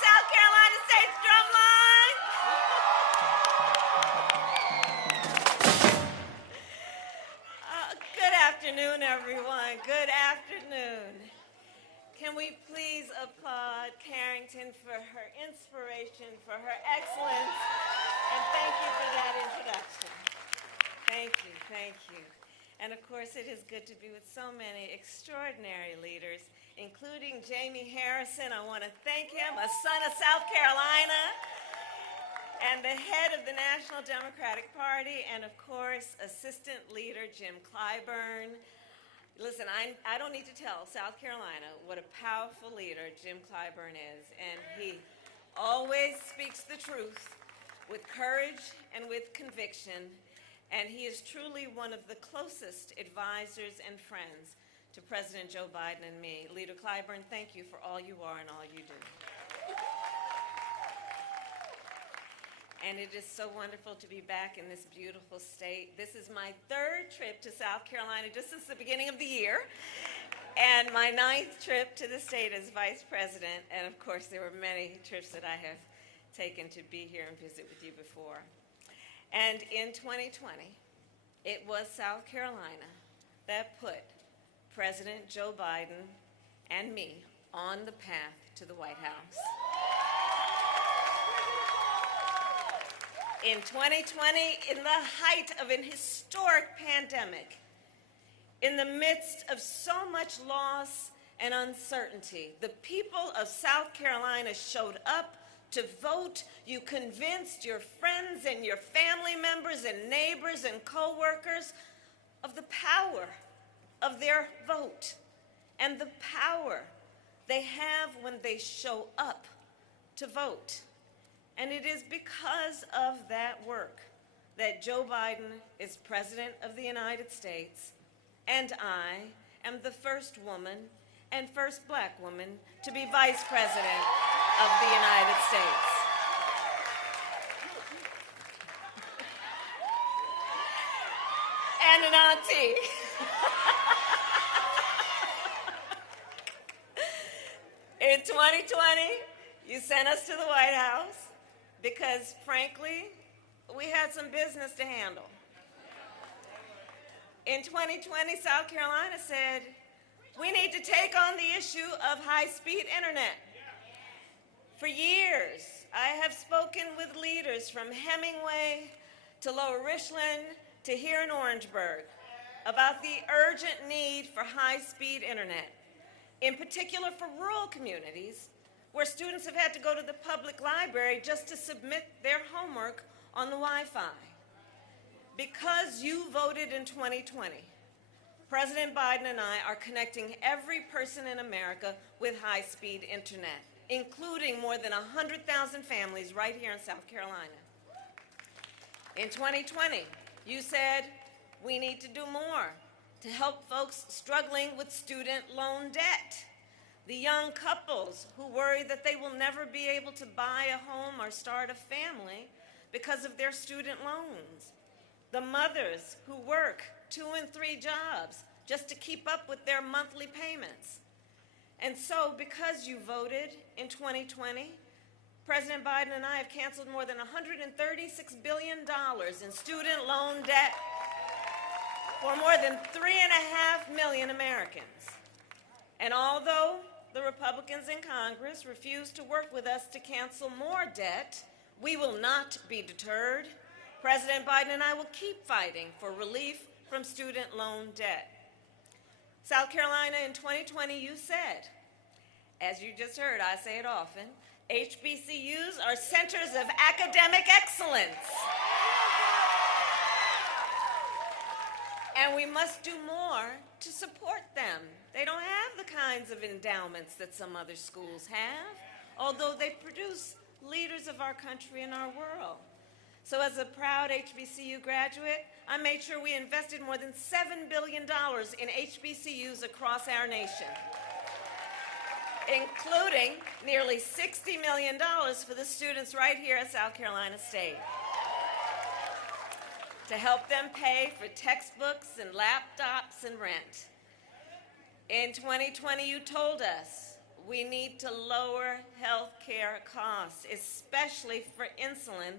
South Carolina State's drumline. Good afternoon, everyone. Good afternoon. Can we please applaud Carrington for her inspiration, for her excellence, and thank you for that introduction. Thank you, thank you. And of course, it is good to be with so many extraordinary leaders, including Jamie Harrison. I want to thank him, a son of South Carolina, and the head of the National Democratic Party, and of course, Assistant Leader Jim Clyburn. Listen, I don't need to tell South Carolina what a powerful leader Jim Clyburn is, and he always speaks the truth with courage and with conviction, and he is truly one of the closest advisors and friends to President Joe Biden and me. Leader Clyburn, thank you for all you are and all you do. And it is so wonderful to be back in this beautiful state. This is my third trip to South Carolina just since the beginning of the year, and my ninth trip to the state as vice president. And of course, there were many trips that I have taken to be here and visit with you before. And in 2020, it was South Carolina that put President Joe Biden and me on the path to the White House. In 2020, in the height of an historic pandemic, in the midst of so much loss and uncertainty, the people of South Carolina showed up to vote. You convinced your friends and your family members and neighbors and co-workers of the power of their vote and the power they have when they show up to vote. And it is because of that work that Joe Biden is President of the United States, and I am the first woman and first black woman to be Vice President of the United States. And an auntie. In 2020, you sent us to the White House because, frankly, we had some business to handle. In 2020, South Carolina said, we need to take on the issue of high-speed internet. For years, I have spoken with leaders from Hemingway to Lower Richland to here in Orangeburg about the urgent need for high-speed internet, in particular for rural communities where students have had to go to the public library just to submit their homework on the Wi-Fi. Because you voted in 2020, President Biden and I are connecting every person in America with high-speed internet, including more than 100,000 families right here in South Carolina. In 2020, you said we need to do more to help folks struggling with student loan debt, the young couples who worry that they will never be able to buy a home or start a family because of their student loans, the mothers who work 2 and 3 jobs just to keep up with their monthly payments. And so, because you voted in 2020, President Biden and I have canceled more than $136 billion in student loan debt for more than 3.5 million Americans. And although the Republicans in Congress refuse to work with us to cancel more debt, we will not be deterred. President Biden and I will keep fighting for relief from student loan debt. South Carolina, in 2020, you said, as you just heard, I say it often, HBCUs are centers of academic excellence. And we must do more to support them. They don't have the kinds of endowments that some other schools have, although they produce leaders of our country and our world. So as a proud HBCU graduate, I made sure we invested more than $7 billion in HBCUs across our nation, including nearly $60 million for the students right here at South Carolina State, to help them pay for textbooks and laptops and rent. In 2020, you told us we need to lower health care costs, especially for insulin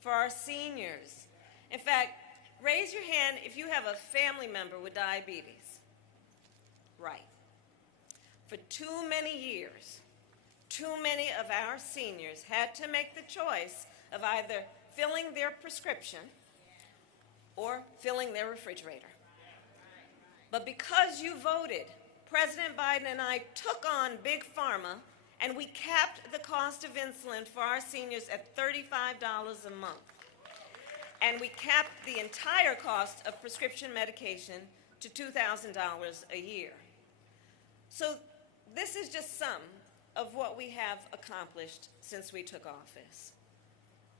for our seniors. In fact, raise your hand if you have a family member with diabetes. Right. For too many years, too many of our seniors had to make the choice of either filling their prescription or filling their refrigerator. But because you voted, President Biden and I took on Big Pharma and we capped the cost of insulin for our seniors at $35 a month. And we capped the entire cost of prescription medication to $2,000 a year. So this is just some of what we have accomplished since we took office.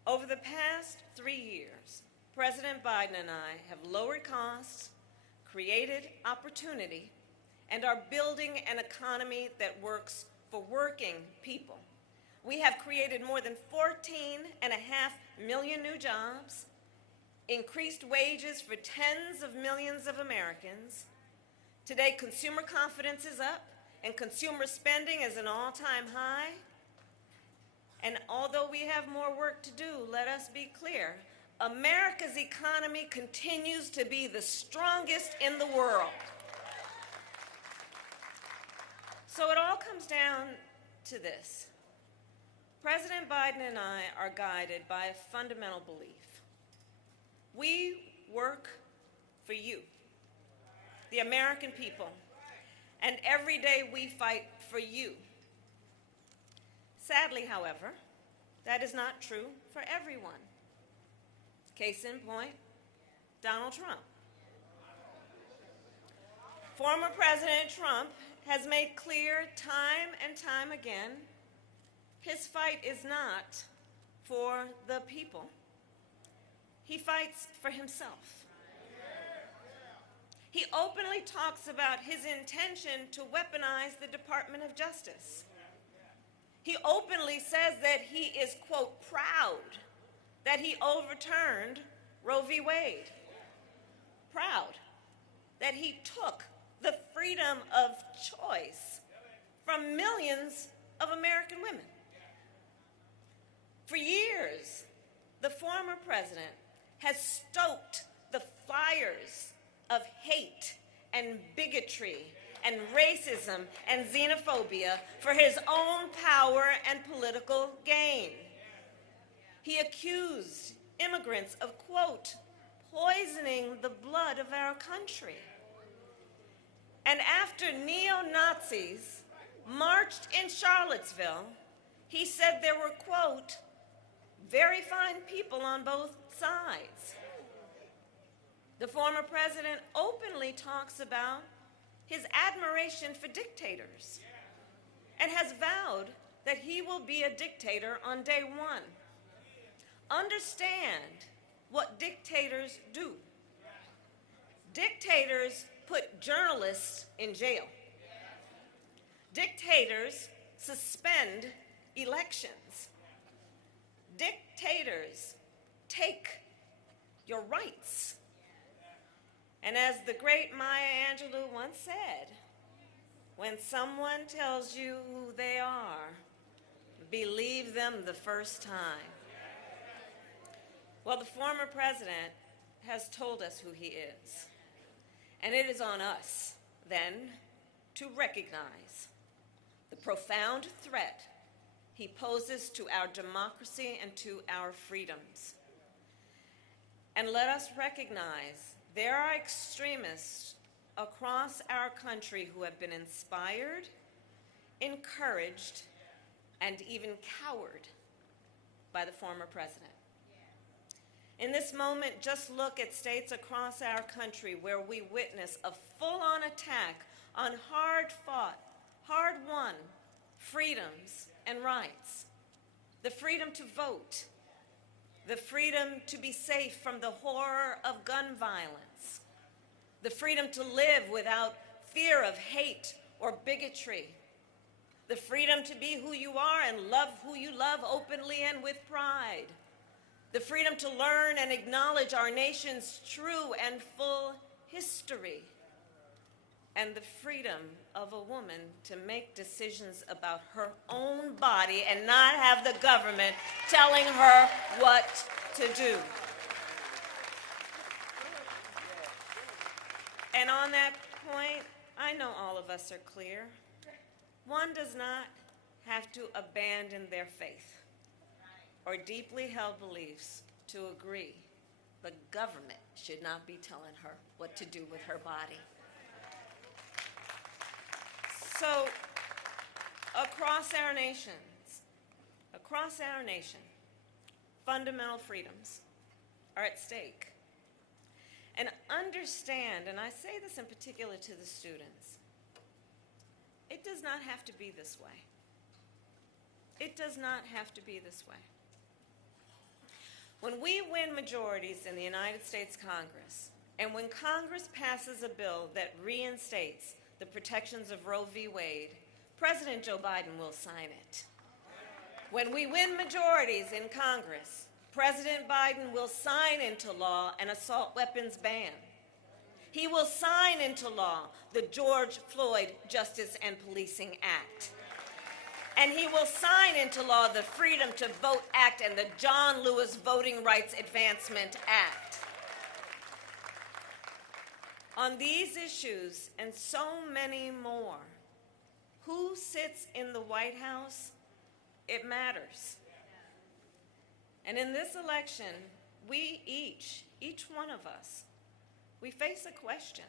Over the past 3 years, President Biden and I have lowered costs, created opportunity, and are building an economy that works for working people. We have created more than 14.5 million new jobs, increased wages for tens of millions of Americans. Today, consumer confidence is up, and consumer spending is an all-time high. And although we have more work to do, let us be clear, America's economy continues to be the strongest in the world. So it all comes down to this. President Biden and I are guided by a fundamental belief. We work for you, the American people, and every day we fight for you. Sadly, however, that is not true for everyone. Case in point, Donald Trump. Former President Trump has made clear time and time again, his fight is not for the people. He fights for himself. He openly talks about his intention to weaponize the Department of Justice. He openly says that he is, quote, proud that he overturned Roe v. Wade. Proud that he took the freedom of choice from millions of American women. For years, the former president has stoked the fires of hate and bigotry and racism and xenophobia for his own power and political gain. He accused immigrants of, quote, poisoning the blood of our country. And after neo-Nazis marched in Charlottesville, he said there were, quote, very fine people on both sides. The former president openly talks about his admiration for dictators and has vowed that he will be a dictator on day one. Understand what dictators do. Dictators put journalists in jail. Dictators suspend elections. Dictators take your rights. And as the great Maya Angelou once said, when someone tells you who they are, believe them the first time. Well, the former president has told us who he is. And it is on us, then, to recognize the profound threat he poses to our democracy and to our freedoms. And let us recognize there are extremists across our country who have been inspired, encouraged, and even cowered by the former president. In this moment, just look at states across our country where we witness a full-on attack on hard-fought, hard-won freedoms and rights. The freedom to vote, the freedom to be safe from the horror of gun violence, the freedom to live without fear of hate or bigotry, the freedom to be who you are and love who you love openly and with pride, the freedom to learn and acknowledge our nation's true and full history, and the freedom of a woman to make decisions about her own body and not have the government telling her what to do. And on that point, I know all of us are clear. One does not have to abandon their faith or deeply held beliefs to agree. The government should not be telling her what to do with her body. So, across our nation, fundamental freedoms are at stake. And understand, and I say this in particular to the students, it does not have to be this way. It does not have to be this way. When we win majorities in the United States Congress, and when Congress passes a bill that reinstates the protections of Roe v. Wade, President Joe Biden will sign it. When we win majorities in Congress, President Biden will sign into law an assault weapons ban. He will sign into law the George Floyd Justice and Policing Act. And he will sign into law the Freedom to Vote Act and the John Lewis Voting Rights Advancement Act. On these issues and so many more, who sits in the White House? It matters. And in this election, we each one of us, we face a question.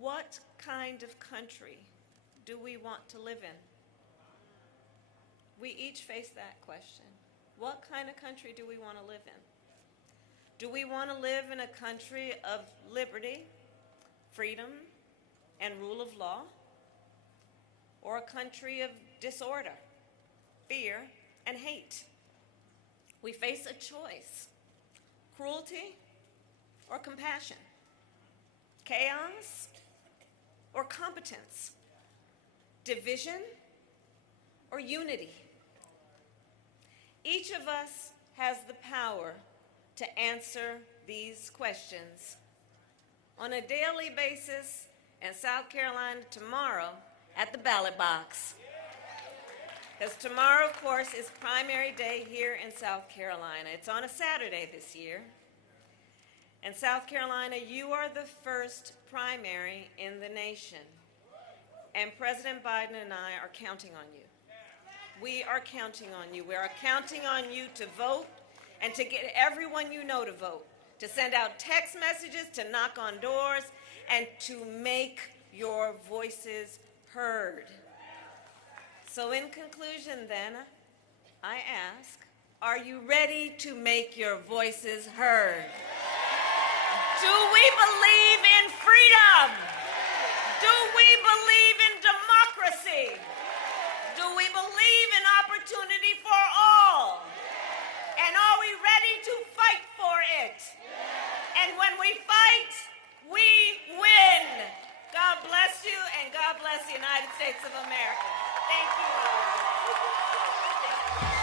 What kind of country do we want to live in? We each face that question. What kind of country do we want to live in? Do we want to live in a country of liberty, freedom, and rule of law? Or a country of disorder, fear, and hate? We face a choice: cruelty or compassion, chaos or competence, division or unity. Each of us has the power to answer these questions on a daily basis in South Carolina, tomorrow at the ballot box. Because tomorrow, of course, is primary day here in South Carolina. It's on a Saturday this year. And South Carolina, you are the first primary in the nation. And President Biden and I are counting on you. We are counting on you. We are counting on you to vote and to get everyone you know to vote, to send out text messages, to knock on doors, and to make your voices heard. So in conclusion then, I ask, are you ready to make your voices heard? Do we believe in freedom? Do we believe in democracy? Do we believe in opportunity for all? And are we ready to fight for it? And when we fight, we win. God bless you, and God bless the United States of America. Thank you.